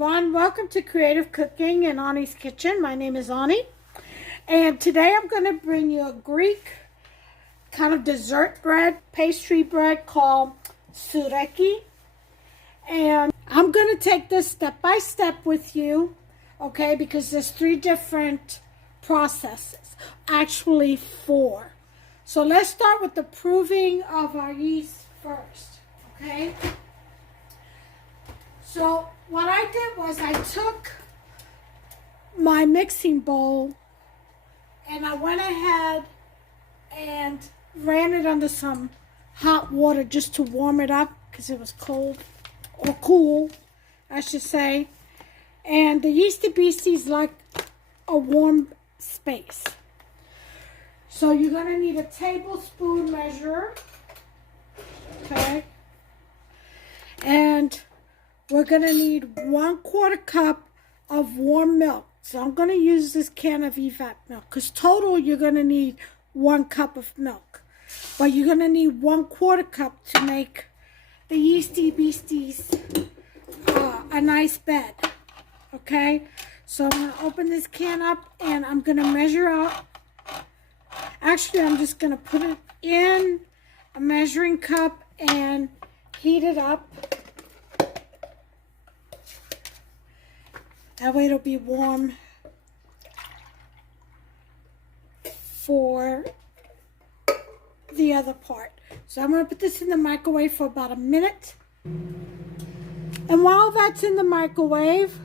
everyone. Welcome to Creative Cooking in Ani's Kitchen. My name is Ani. And today I'm going to bring you a Greek kind of dessert bread, pastry bread called Tsoureki. And I'm going to take this step by step with you, okay, because there's 3 different processes, actually 4. So let's start with the proving of our yeast first, okay? So what I did was I took my mixing bowl and I went ahead and ran it under some hot water just to warm it up because it was cold, or cool, I should say. And the yeasty beasties like a warm space. So you're going to need a tablespoon measure, okay? And we're going to need 1/4 cup of warm milk. So I'm going to use this can of evap milk because total you're going to need 1 cup of milk. But you're going to need 1/4 cup to make the yeasty beasties a nice bed. Okay? So I'm going to open this can up and I'm going to measure out. Actually, I'm just going to put it in a measuring cup and heat it up. That way it'll be warm for the other part. So I'm going to put this in the microwave for about a minute. And while that's in the microwave,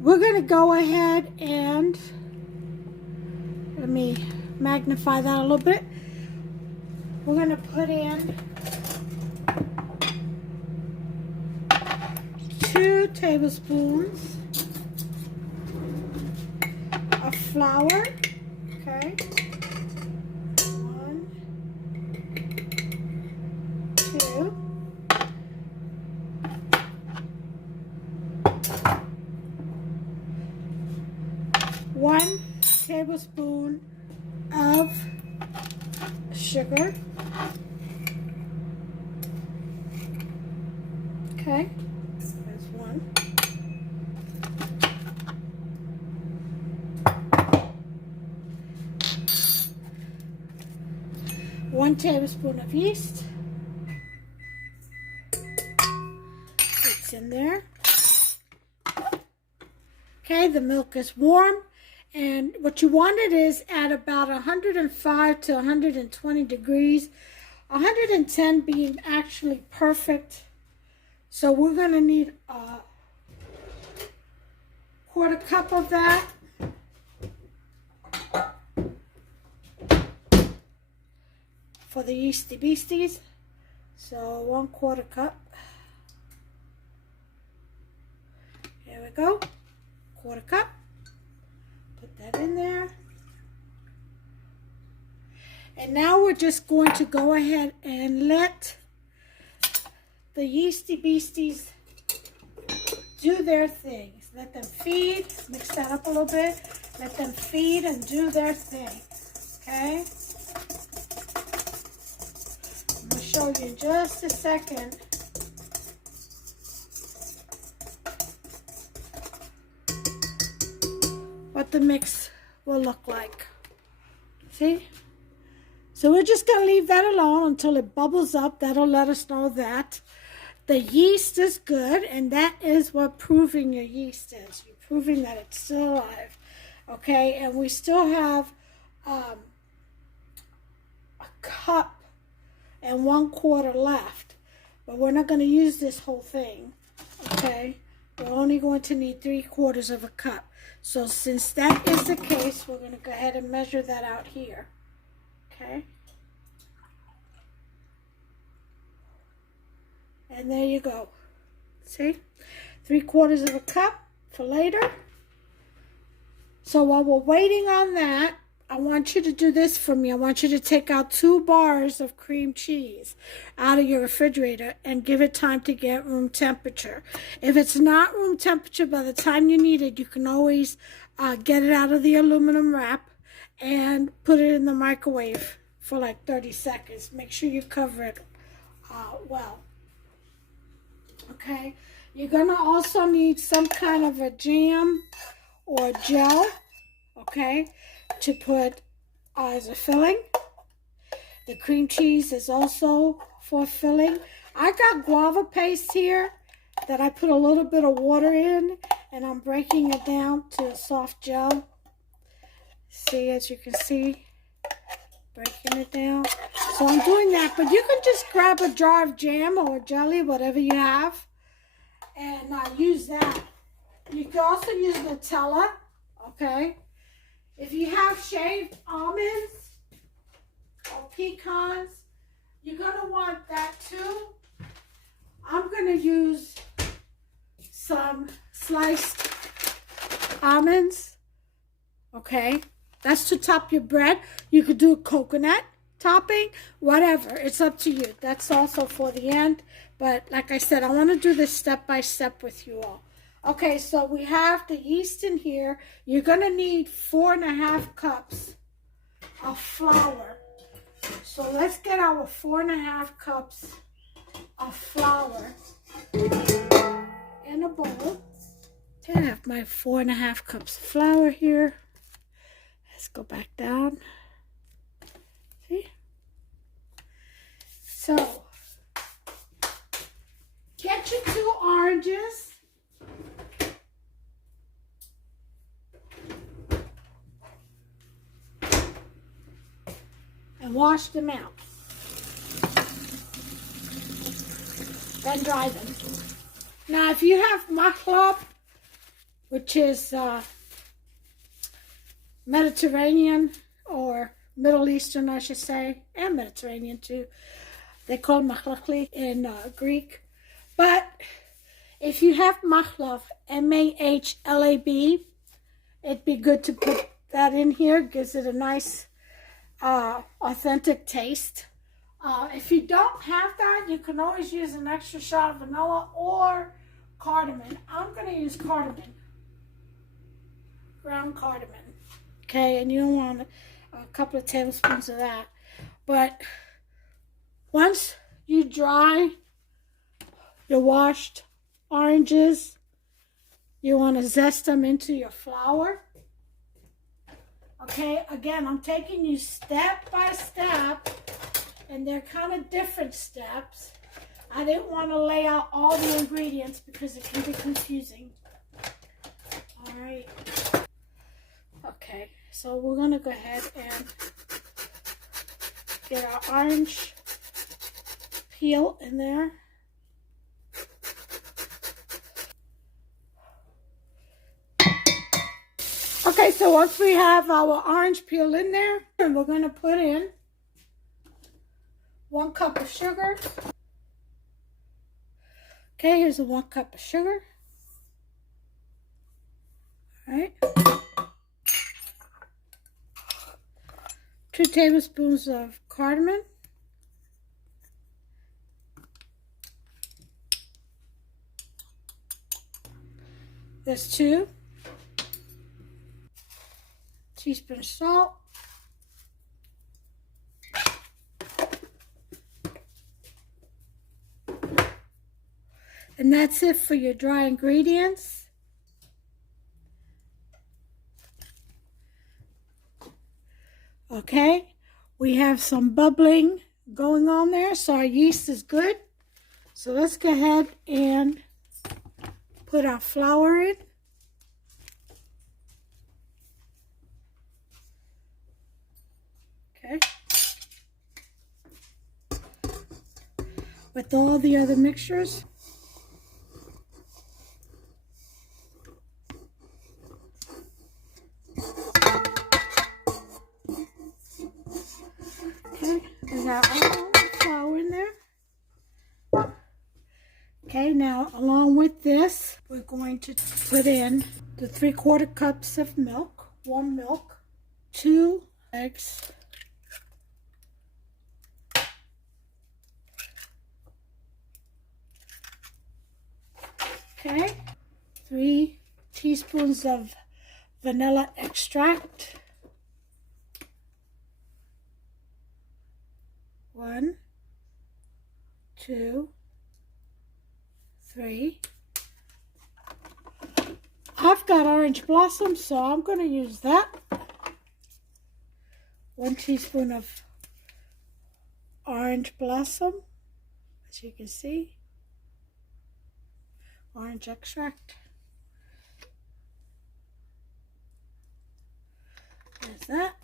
we're going to go ahead and, let me magnify that a little bit. We're going to put in 2 tablespoons of flour, okay, 1, 2, 1 tablespoon of sugar, okay, there's 1. 1 tablespoon of yeast. It's in there. Okay, the milk is warm. And what you want it is at about 105 to 120 degrees. 110 being actually perfect. So we're going to need a 1/4 cup of that. For the yeasty beasties. So 1/4 cup. Here we go. 1/4 cup. Put that in there. And now we're just going to go ahead and let the yeasty beasties do their things. Let them feed. Mix that up a little bit. Let them feed and do their thing. Okay? I'm going to show you in just a second. What the mix will look like. See? So we're just going to leave that alone until it bubbles up. That'll let us know that the yeast is good, and that is what proving your yeast is. You're proving that it's still alive. Okay, and we still have a cup and 1/4 left, but we're not going to use this whole thing. Okay, we're only going to need 3/4 of a cup. So since that is the case, we're going to go ahead and measure that out here. Okay. And there you go. See? 3/4 of a cup for later. So while we're waiting on that, I want you to do this for me. I want you to take out 2 bars of cream cheese out of your refrigerator and give it time to get room temperature. If it's not room temperature by the time you need it, you can always get it out of the aluminum wrap and put it in the microwave for like 30 seconds. Make sure you cover it well. Okay? You're gonna also need some kind of a jam or gel, okay, to put as a filling. The cream cheese is also for filling. I got guava paste here that I put a little bit of water in, and I'm breaking it down to a soft gel. See, as you can see, breaking it down. So I'm doing that, but you can just grab a jar of jam or jelly, whatever you have, and use that. You can also use Nutella, okay? If you have shaved almonds or pecans, you're gonna want that too. I'm gonna use some sliced almonds, okay? That's to top your bread. You could do a coconut topping, whatever. It's up to you. That's also for the end. But like I said, I want to do this step by step with you all. Okay, so we have the yeast in here. You're going to need 4.5 cups of flour. So let's get our 4.5 cups of flour in a bowl. I have my 4.5 cups of flour here. Let's go back down. See? So, get your 2 oranges. And wash them out. Then dry them. Now, if you have mahlab, which is Mediterranean or Middle Eastern, I should say, and Mediterranean too. They call it mahlakli in Greek. But if you have mahlab, M-A-H-L-A-B, it'd be good to put that in here. Gives it a nice, authentic taste. If you don't have that, you can always use an extra shot of vanilla or cardamom. I'm going to use cardamom. Ground cardamom. Okay, and you don't want a couple of tablespoons of that. But once you dry your washed oranges, you want to zest them into your flour. Okay, again, I'm taking you step by step, and they're kind of different steps. I didn't want to lay out all the ingredients because it can be confusing. All right. Okay, so we're going to go ahead and get our orange peel in there. Okay, so once we have our orange peel in there, we're going to put in 1 cup of sugar. Okay, here's a 1 cup of sugar. All right. 2 tablespoons of cardamom. There's 2 teaspoons salt. And that's it for your dry ingredients. Okay, we have some bubbling going on there, so our yeast is good. So let's go ahead and put our flour in. Okay. With all the other mixtures. Okay, we got all the flour in there. Okay, now along with this, we're going to put in the 3/4 cups of milk, warm milk, 2 eggs, okay, 3 teaspoons of vanilla extract, 1, 2, 3. I've got orange blossom, so I'm going to use that. 1 teaspoon of orange blossom, as you can see. Orange extract. There's that.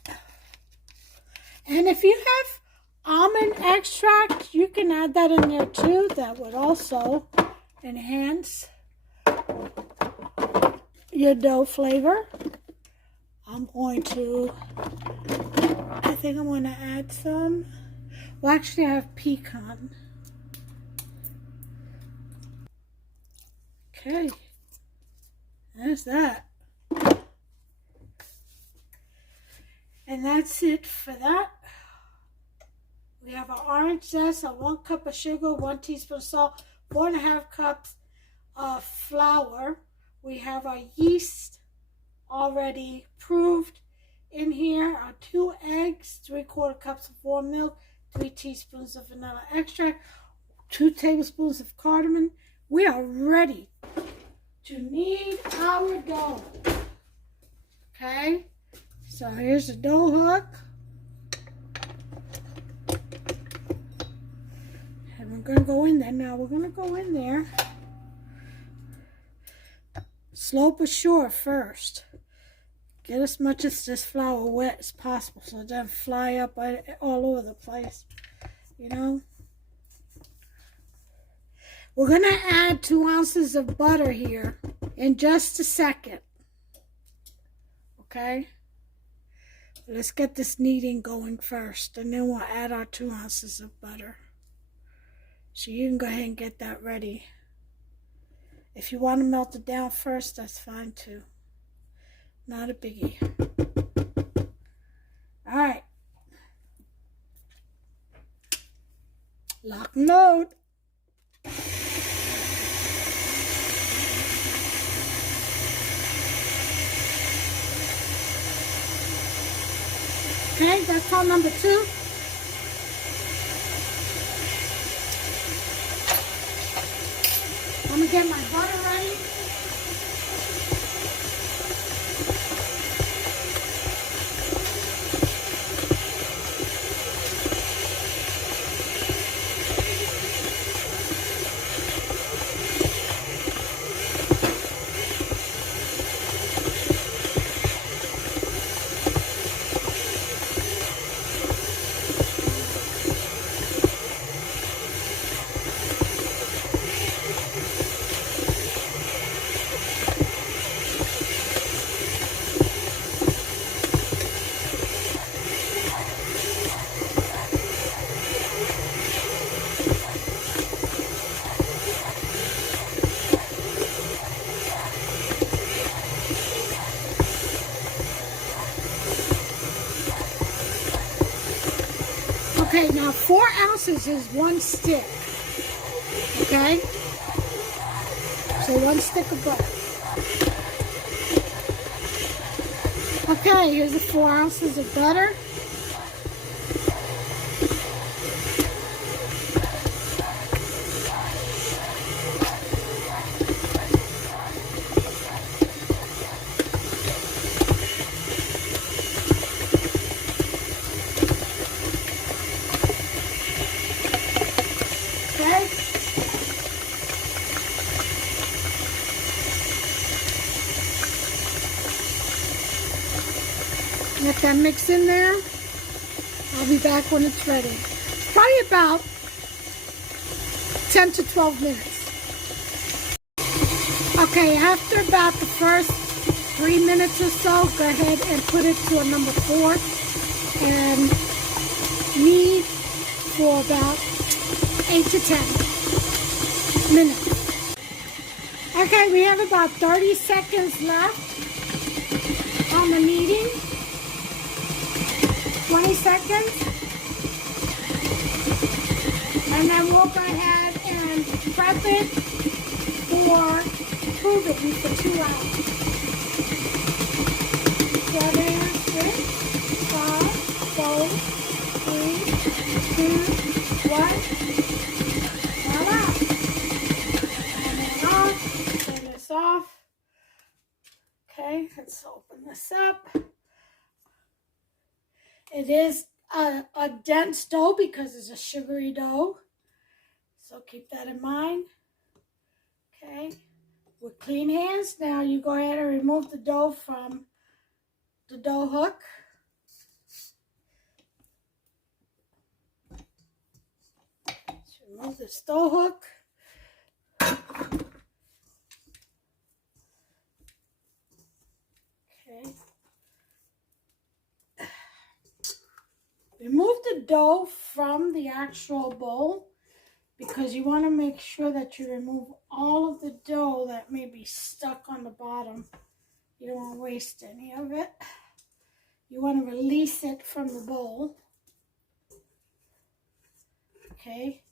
And if you have almond extract, you can add that in there too. That would also enhance your dough flavor. I think I'm going to add some. Well, actually I have pecan. Okay, there's that. And that's it for that. We have an orange zest, 1 cup of sugar, 1 teaspoon of salt, 4.5 cups of flour. We have our yeast already proved in here. Our 2 eggs, 3/4 cups of warm milk, 3 teaspoons of vanilla extract, 2 tablespoons of cardamom. We are ready to knead our dough. Okay, so here's the dough hook. And we're going to go in there. Now we're going to go in there. Slow but sure first. Get as much of this flour wet as possible so it doesn't fly up all over the place. You know? We're going to add 2 ounces of butter here in just a second. Okay? Let's get this kneading going first, and then we'll add our 2 ounces of butter. So you can go ahead and get that ready. If you want to melt it down first, that's fine too. Not a biggie. All right. Lock and load. Okay, that's on number 2. I'm going to get my butter ready. Okay, now 4 ounces is 1 stick. Okay? So 1 stick of butter. Okay, here's the 4 ounces of butter. Let that mix in there. I'll be back when it's ready. It's probably about 10 to 12 minutes. Okay, after about the first 3 minutes or so, go ahead and put it to a number 4 and knead for about 8 to 10 minutes. Okay, we have about 30 seconds left on the kneading. 20 seconds. And then we'll go ahead and prep it for proving for 2 hours. 7, 6, 5, 4, 3, 2, 1. Voila. Turn this off. Turn this off. this up. It is a dense dough because it's a sugary dough. So keep that in mind. Okay. With clean hands, now you go ahead and remove the dough from the dough hook. So remove this dough hook. Okay. Remove the dough from the actual bowl because you want to make sure that you remove all of the dough that may be stuck on the bottom. You don't want to waste any of it. You want to release it from the bowl. Okay.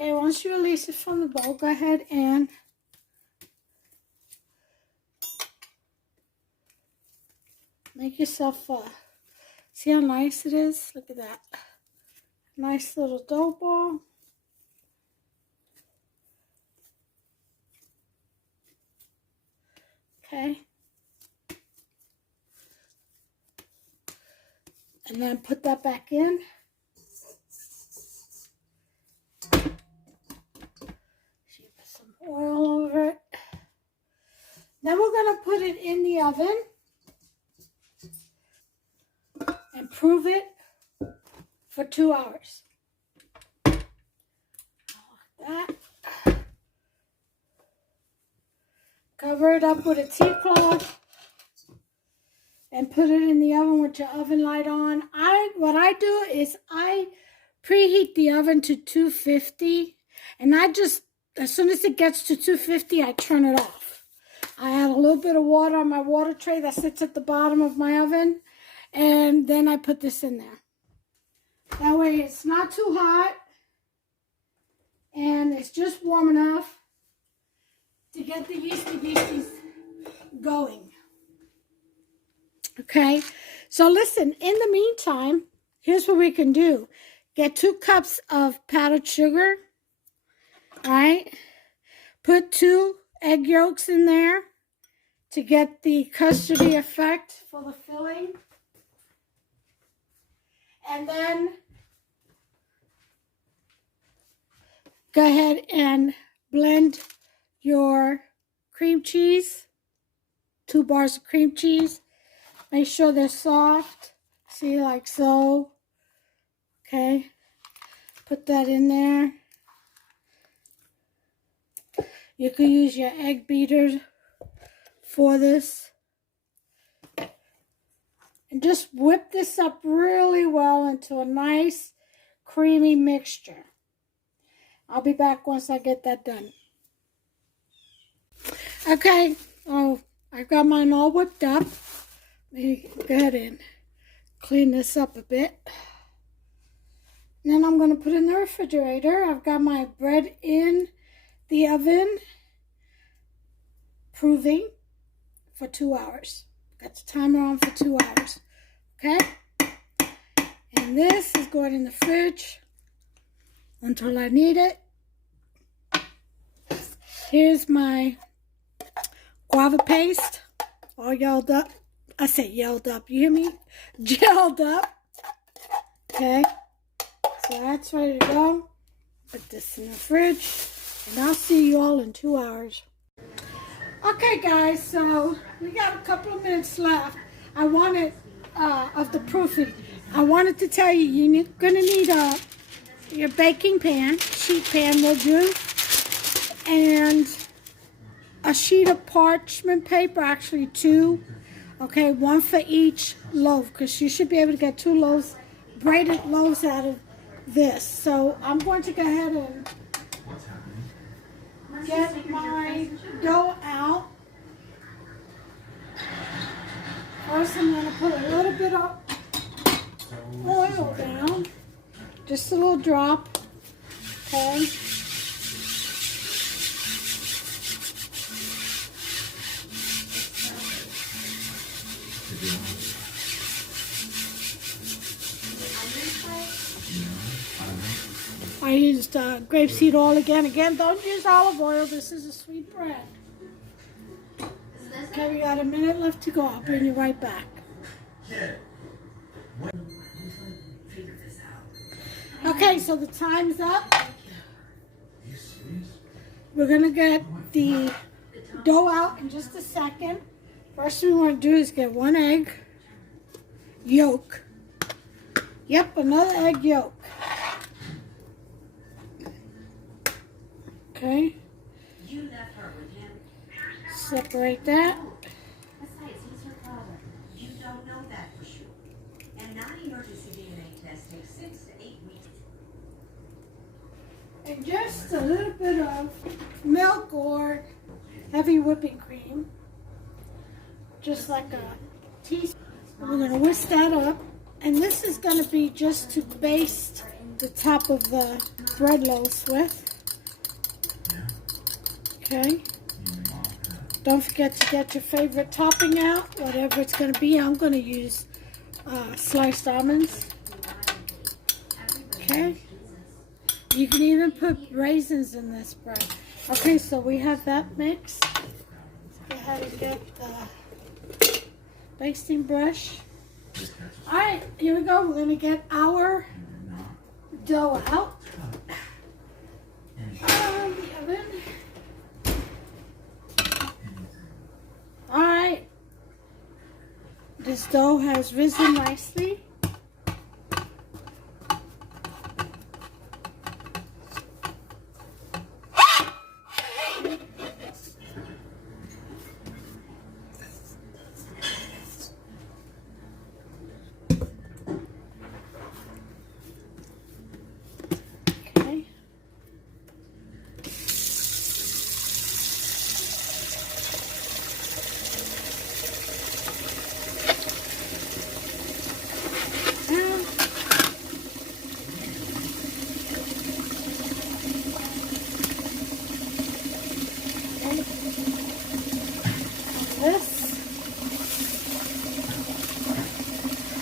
Okay, once you release it from the bowl, go ahead and make yourself see how nice it is? Look at that. Nice little dough ball. Okay. And then put that back in. Put some oil over it. Then we're going to put it in the oven and prove it for 2 hours. Like that. Cover it up with a tea cloth and put it in the oven with your oven light on. What I do is I preheat the oven to 250, and I just, as soon as it gets to 250, I turn it off. I add a little bit of water on my water tray that sits at the bottom of my oven, and then I put this in there. That way it's not too hot, and it's just warm enough to get the yeasty beasties going. Okay, so listen, in the meantime, here's what we can do. Get 2 cups of powdered sugar, all right? Put 2 egg yolks in there to get the custardy effect for the filling. And then go ahead and blend your cream cheese, 2 bars of cream cheese. Make sure they're soft. See, like so. Okay. Put that in there. You could use your egg beater for this. And just whip this up really well into a nice creamy mixture. I'll be back once I get that done. Okay. Oh, I've got mine all whipped up. Let me go ahead and clean this up a bit. And then I'm going to put it in the refrigerator. I've got my bread in the oven, proving for 2 hours. Got the timer on for 2 hours. Okay? And this is going in the fridge until I need it. Here's my guava paste, all yelled up. I said yelled up, you hear me? Gelled up. Okay, so that's ready to go. Put this in the fridge, and I'll see you all in 2 hours. Okay, guys, so we got a couple of minutes left. I wanted, of the proofing, I wanted to tell you, you're going to need your baking pan, sheet pan will do, and a sheet of parchment paper, actually 2. Okay, 1 for each loaf, because you should be able to get 2 loaves, braided loaves out of this. So I'm going to go ahead and get my dough out. First, I'm going to put a little bit of oil down, just a little drop. Okay. I used grapeseed oil again. Again, don't use olive oil. This is a sweet bread. Okay, we got a minute left to go. I'll bring you right back. Okay, so the time's up. We're going to get the dough out in just a second. First thing we want to do is get one egg yolk. Yep, another egg yolk. Okay. Separate that. Besides, he's her father. You don't know that for sure. And non-emergency DNA test takes 6 to 8 weeks. And just a little bit of milk or heavy whipping cream. Just like a teaspoon. We're going to whisk that up. And this is going to be just to baste the top of the bread loaves with. Okay. Don't forget to get your favorite topping out, whatever it's going to be. I'm going to use sliced almonds. Okay. You can even put raisins in this bread. Okay, so we have that mixed. Let's go ahead and get the basting brush. Alright, here we go. We're going to get our dough out. The oven. Alright, this dough has risen nicely. Okay.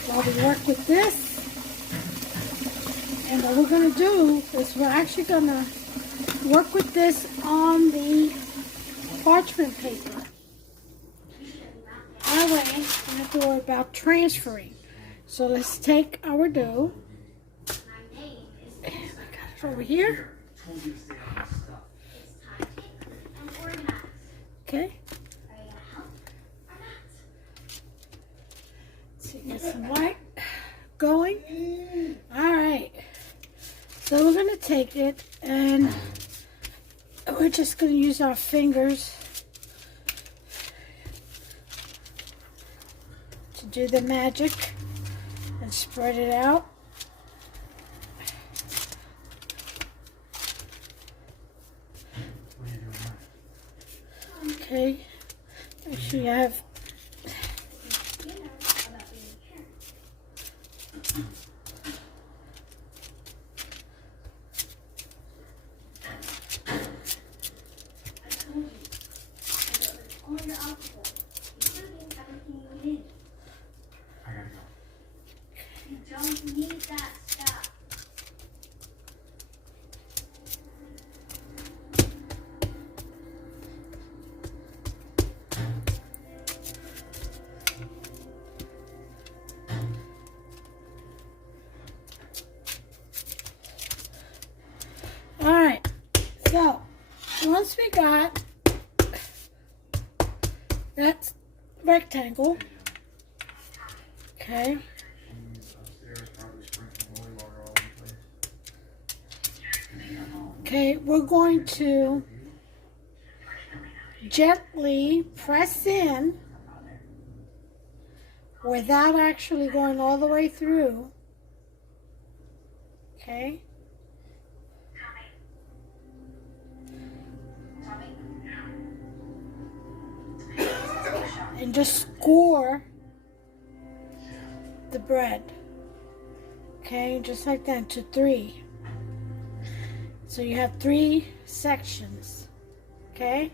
While we work with this, and what we're going to do is we're actually going to work with this on the parchment paper. That way, we don't have to worry about transferring. So let's take our dough, and I got it over here. Okay. Get some light going. Alright. So we're going to take it and we're just going to use our fingers to do the magic and spread it out. Okay. Actually, I have Alright, so once we got that rectangle, okay, we're going to gently press in without actually going all the way through, okay. And just score the bread, okay, just like that, to 3. So you have 3 sections, okay.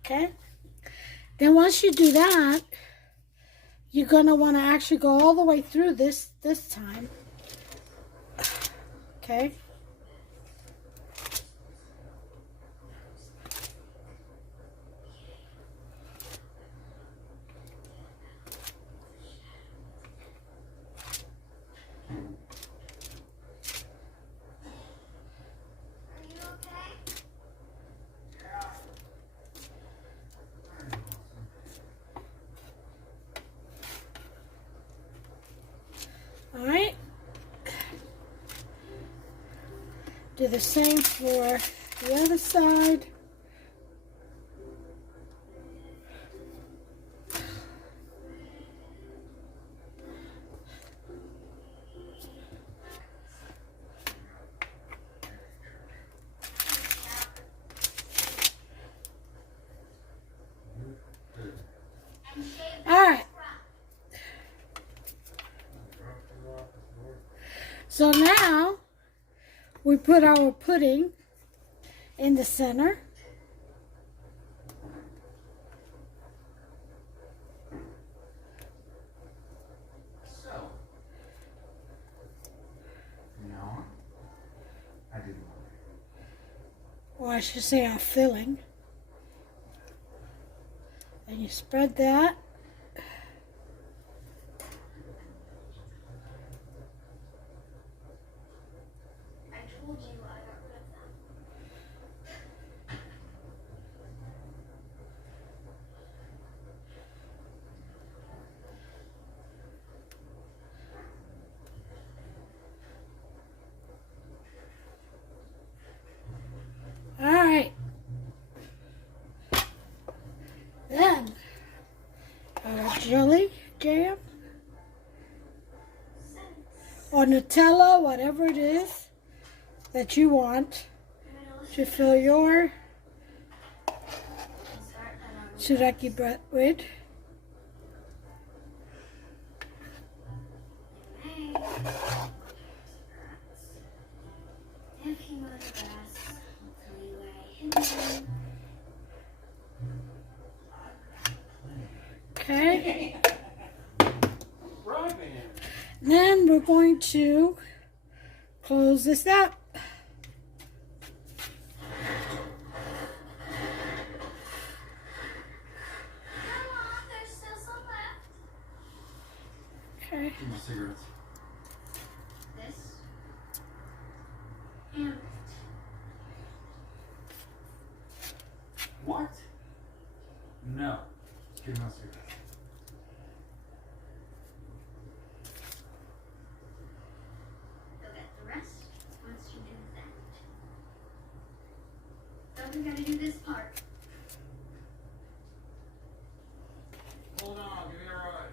Okay, Then once you do that, you're going to want to actually go all the way through this time. Okay? Alright, do the same for the other side. Alright. So now we put our pudding in the center. So, no, I didn't. Or I should say our filling. And you spread that. Alright. Then, our jelly jam, or Nutella, whatever it is that you want to fill your Tsoureki bread with. Okay. Then we're going to close this up. Okay. Give me cigarettes. This. And What? No. Give me my cigarettes. you'll get the rest once you do that. Don't forget to do this part. Hold on, give me a ride.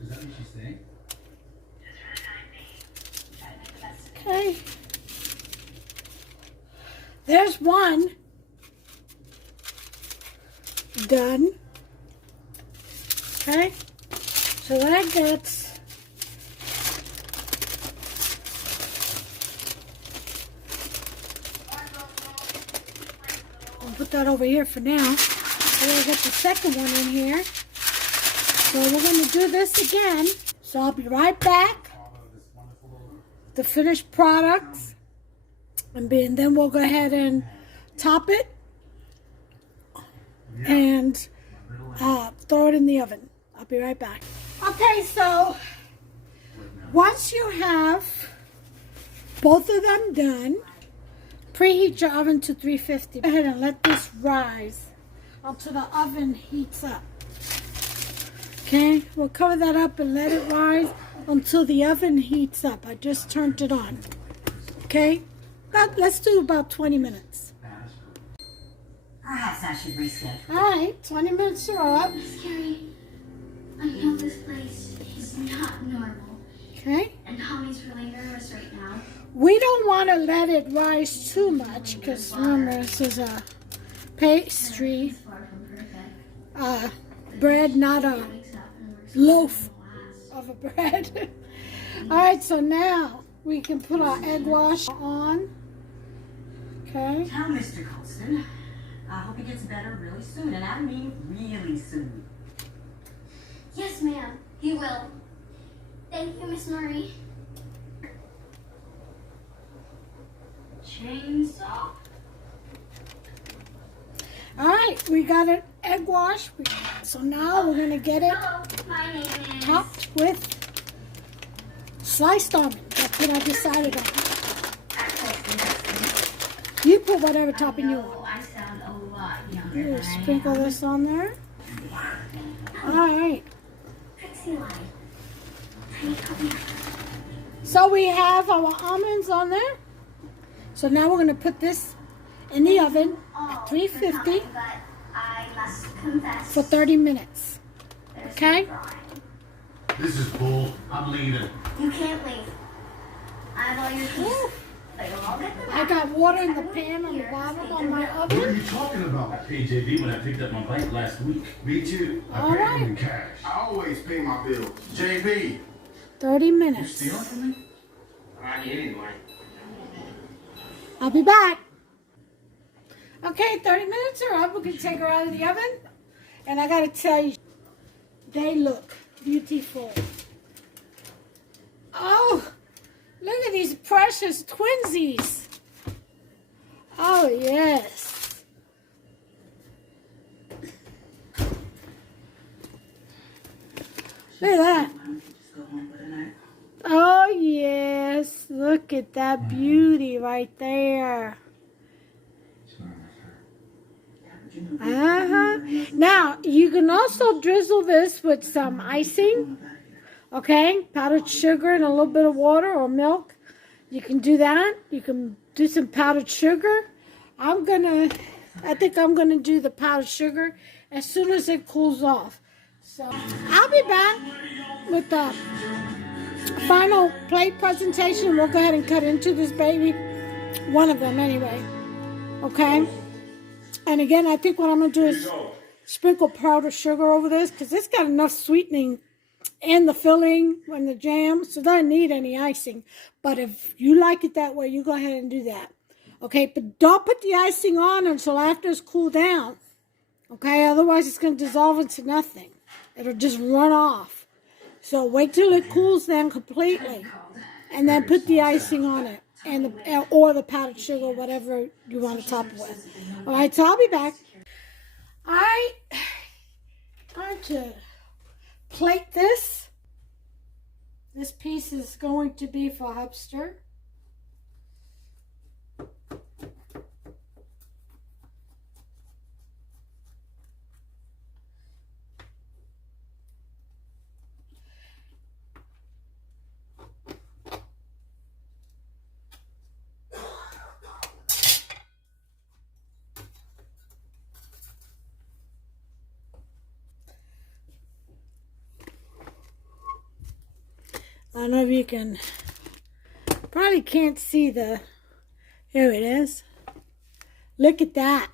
Does that mean she's staying? Okay. There's one done. Okay. So that gets I'll put that over here for now. We're going to get the second one in here. So we're going to do this again. So I'll be right back. The finished products. And then we'll go ahead and top it. And throw it in the oven. I'll be right back. Okay, so once you have both of them done, preheat your oven to 350. Go ahead and let this rise until the oven heats up. Okay, we'll cover that up and let it rise until the oven heats up. I just turned it on. Okay, let's do about 20 minutes. Perhaps I should reschedule. All right, 20 minutes are up. Scary. I know this place is not normal. Okay, And Tommy's really nervous right now. we don't want to let it rise too much because remember this is a pastry, It's far from perfect. bread, not a Wakes up and works loaf on of a bread. All right, so now we can put our egg wash on. Okay. Tell Mr. Colston, I hope he gets better really soon, and I mean really soon. Yes, ma'am. He will. Thank you, Miss Marie. Chainsaw? All right, we got an egg wash. So now we're going to get it Hello, my name is... topped with sliced almond. That's what I decided on. You put whatever topping you want. I sound a lot younger Here, than I sprinkle am. this on there. All right. Trixie line. Honey, come here. So we have our almonds on there. So now we're going to put this in the oven at 350 But I must confess. for 30 minutes. there's Okay. no drawing. This is bull. I'm leaving. You can't leave. I have all your keys. But you'll all get them I back. got water in the pan on the bottom on my What are oven. you talking about? I paid JB when I picked up my bike last week. Me too. I All paid right. him in cash. I always pay my bills. JB. 30 You minutes. stealing from me? I need any money. I'll be back. Okay, 30 minutes are up. We can take her out of the oven. And I got to tell you, they look beautiful. Oh, look at these precious twinsies. Oh, yes. Look at that. Oh, yes. Look at that beauty right there. Now, you can also drizzle this with some icing. Okay? Powdered sugar and a little bit of water or milk. You can do that. You can do some powdered sugar. I think I'm going to do the powdered sugar as soon as it cools off. So, I'll be back with the final plate presentation. We'll go ahead and cut into this baby. One of them anyway. Okay? And again, I think what I'm going to do is sprinkle powdered sugar over this because it's got enough sweetening in the filling and the jam, so it doesn't need any icing. But if you like it that way, you go ahead and do that. Okay, but don't put the icing on until after it's cooled down. Okay, otherwise it's going to dissolve into nothing. It'll just run off. So wait till it cools down completely, and then put the icing on it, or the powdered sugar, whatever you want to top it with. All right, so I'll be back. I'm going to plate this. This piece is going to be for Hubster. I don't know if you can, probably can't see the, here it is. Look at that.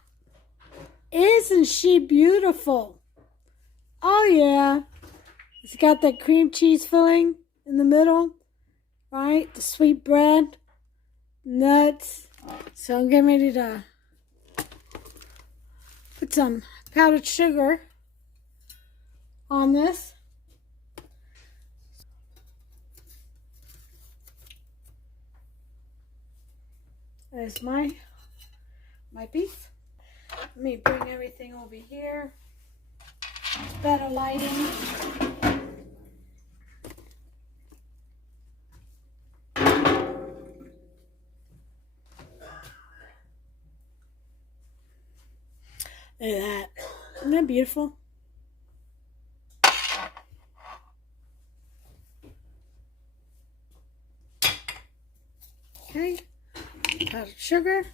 Isn't she beautiful? Oh yeah. It's got that cream cheese filling in the middle, right? The sweet bread, nuts. So I'm getting ready to put some powdered sugar on this. There's my piece. Let me bring everything over here. Better lighting. Look at that. Isn't that beautiful? Okay. Powdered sugar.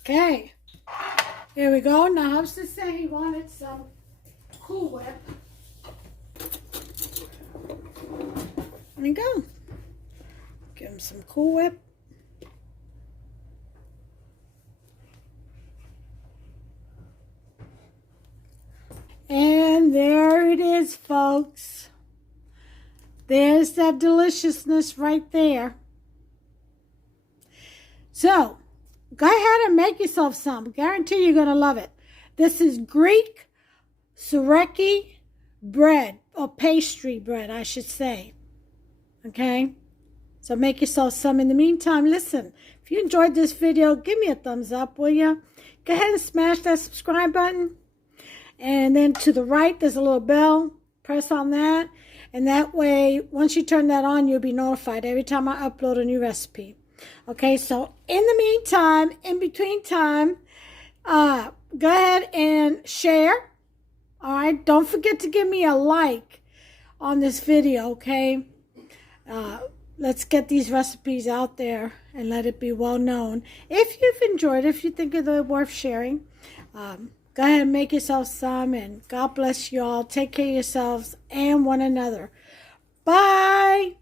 Okay. Here we go. Now, Hubster said he wanted some Cool Whip. There you go. Give him some Cool Whip. And there it is, folks. There's that deliciousness right there. So, go ahead and make yourself some. Guarantee you're going to love it. This is Greek Tsoureki bread, or pastry bread, I should say. Okay? So make yourself some. In the meantime, listen, if you enjoyed this video, give me a thumbs up, will you? Go ahead and smash that subscribe button. And then to the right, there's a little bell. Press on that. And that way, once you turn that on, you'll be notified every time I upload a new recipe. Okay, so in the meantime, in between time, go ahead and share. All right, don't forget to give me a like on this video, okay? Let's get these recipes out there and let it be well known. If you've enjoyed it, if you think they're worth sharing, go ahead and make yourself some, and God bless you all. Take care of yourselves and one another. Bye.